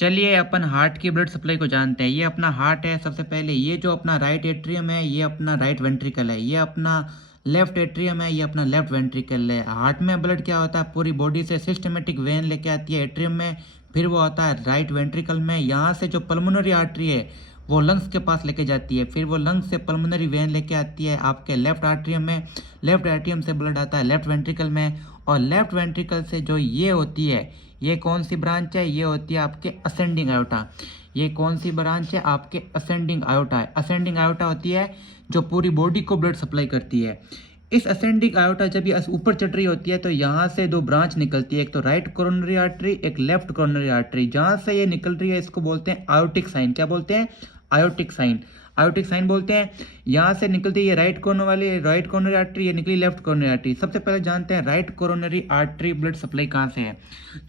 चलिए अपन हार्ट की blood supply को जानते हैं। ये अपना हार्ट है। सबसे पहले ये जो अपना राइट एट्रियम है ये अपना राइट वेंट्रिकल है। ये अपना लेफ्ट एट्रियम है, ये अपना लेफ्ट वेंट्रिकल है। हार्ट में ब्लड क्या होता है, पूरी बॉडी से सिस्टमेटिक वेन लेके आती है एट्रियम में, फिर वो आता है राइट वेंट्रिकल में। यहाँ से जो पल्मोनरी आर्टरी है वो लंग्स के पास लेके जाती है, फिर वो लंग्स से पल्मोनरी वेन लेके आती है आपके लेफ्ट आर्ट्रियम में। लेफ्ट आर्ट्रियम से ब्लड आता है लेफ्ट वेंट्रिकल में, और लेफ्ट वेंट्रिकल से जो ये होती है, ये कौन सी ब्रांच है, ये होती है आपके असेंडिंग आयोटा। ये कौन सी ब्रांच है, आपके असेंडिंग आयोटा है। असेंडिंग आयोटा होती है जो पूरी बॉडी को ब्लड सप्लाई करती है। इस असेंडिंग आयोटा जब ये ऊपर चढ़ रही होती है तो यहाँ से दो ब्रांच निकलती है, एक तो राइट कोरोनरी आर्टरी, एक लेफ्ट कोरोनरी आर्टरी। जहाँ से ये निकल रही है इसको बोलते हैं आयोटिक साइन। क्या बोलते हैं? Aortic sign. आयोटिक साइन बोलते हैं। यहाँ से निकलती है राइट कोरोनरी वाली, राइट कोरोनरी आर्टरी, ये निकली लेफ्ट कोरोनरी आर्टरी। सबसे पहले जानते हैं right coronary artery blood supply कहाँ से है।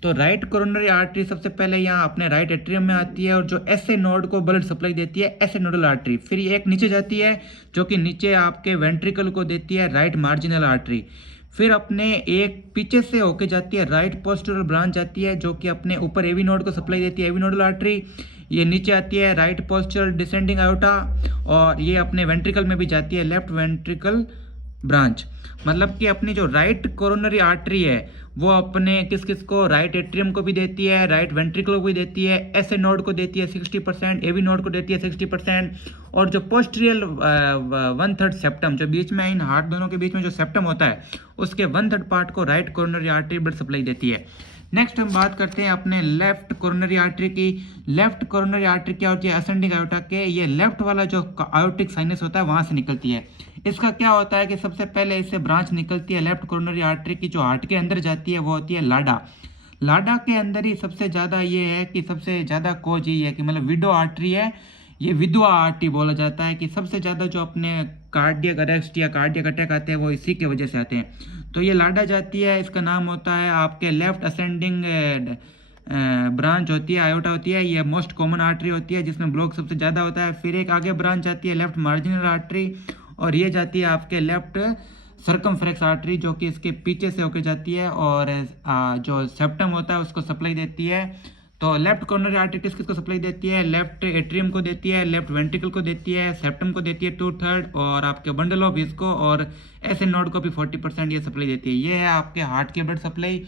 तो राइट कोरोनरी आर्टरी सबसे पहले यहाँ अपने राइट एट्रियम में आती है, और जो ऐसे नोड को ब्लड सप्लाई देती है ऐसे नोडल आर्टरी। फिर ये एक नीचे जाती है जो कि नीचे आपके वेंट्रिकल को देती है राइट मार्जिनल आर्टरी। फिर अपने एक पीछे से होके जाती है राइट पोस्टीरियर ब्रांच जाती है जो कि अपने ऊपर एवी नोड को सप्लाई देती है, एवी नोडल आर्टरी। ये नीचे आती है राइट पोस्टीरियर डिसेंडिंग आयोटा, और ये अपने वेंट्रिकल में भी जाती है लेफ्ट वेंट्रिकल ब्रांच। मतलब कि अपनी जो राइट कोरोनरी आर्टरी है वो अपने किस किस को, राइट एट्रियम को भी देती है, राइट वेंट्रिकल को भी देती है, ऐसे नोड को देती है 60%, एवी नोड को देती है 60%, और जो पोस्टीरियर 1/3 सेप्टम, जो बीच में इन हार्ट दोनों के बीच में जो सेप्टम होता है उसके 1/3 पार्ट को right coronary artery blood supply देती है। नेक्स्ट हम बात करते हैं अपने लेफ्ट कोरोनरी आर्टरी की। लेफ्ट कोरोनरी आर्टरी क्या होती है? असेंडिंग आयोटा के ये लेफ्ट वाला जो आयोटिक साइनस होता है वहां से निकलती है। इसका क्या होता है कि सबसे पहले इससे ब्रांच निकलती है लेफ्ट कोरोनरी आर्टरी की, जो हार्ट के अंदर जाती है वो होती है लाडा। लाडा के अंदर ही सबसे ज़्यादा ये है कि सबसे ज़्यादा कोज ये है कि मतलब विडो आर्टरी है, ये विधवा आर्टरी बोला जाता है कि सबसे ज़्यादा जो अपने कार्डियक अरेस्ट या कार्डियक अटैक आते हैं वो इसी के वजह से आते हैं। तो ये लाडा जाती है, इसका नाम होता है आपके लेफ्ट असेंडिंग ब्रांच होती है, आयोटा होती है। ये मोस्ट कॉमन आर्टरी होती है जिसमें ब्लॉक सबसे ज़्यादा होता है। फिर एक आगे ब्रांच आती है लेफ्ट मार्जिनल आर्टरी, और ये जाती है आपके लेफ्ट सर्कमफ्लेक्स आर्टरी जो कि इसके पीछे से होकर जाती है, और जो सेप्टम होता है उसको सप्लाई देती है। तो लेफ्ट कोरोनरी आर्टरी किस किस को सप्लाई देती है? लेफ्ट एट्रियम को देती है, लेफ्ट वेंट्रिकल को देती है, सेप्टम को देती है 2/3, और आपके बंडल ऑफ इसको और ऐसे नोड को भी 40% ये सप्लाई देती है। ये है आपके हार्ट की ब्लड सप्लाई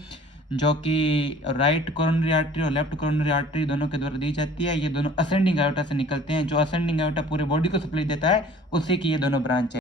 जो कि राइट कोरोनरी आर्टरी और लेफ्ट कोरोनरी आर्टरी दोनों के द्वारा दी जाती है। ये दोनों असेंडिंग आयोटा से निकलते हैं। जो असेंडिंग आयोटा पूरे बॉडी को सप्लाई देता है उसी की ये दोनों ब्रांच है।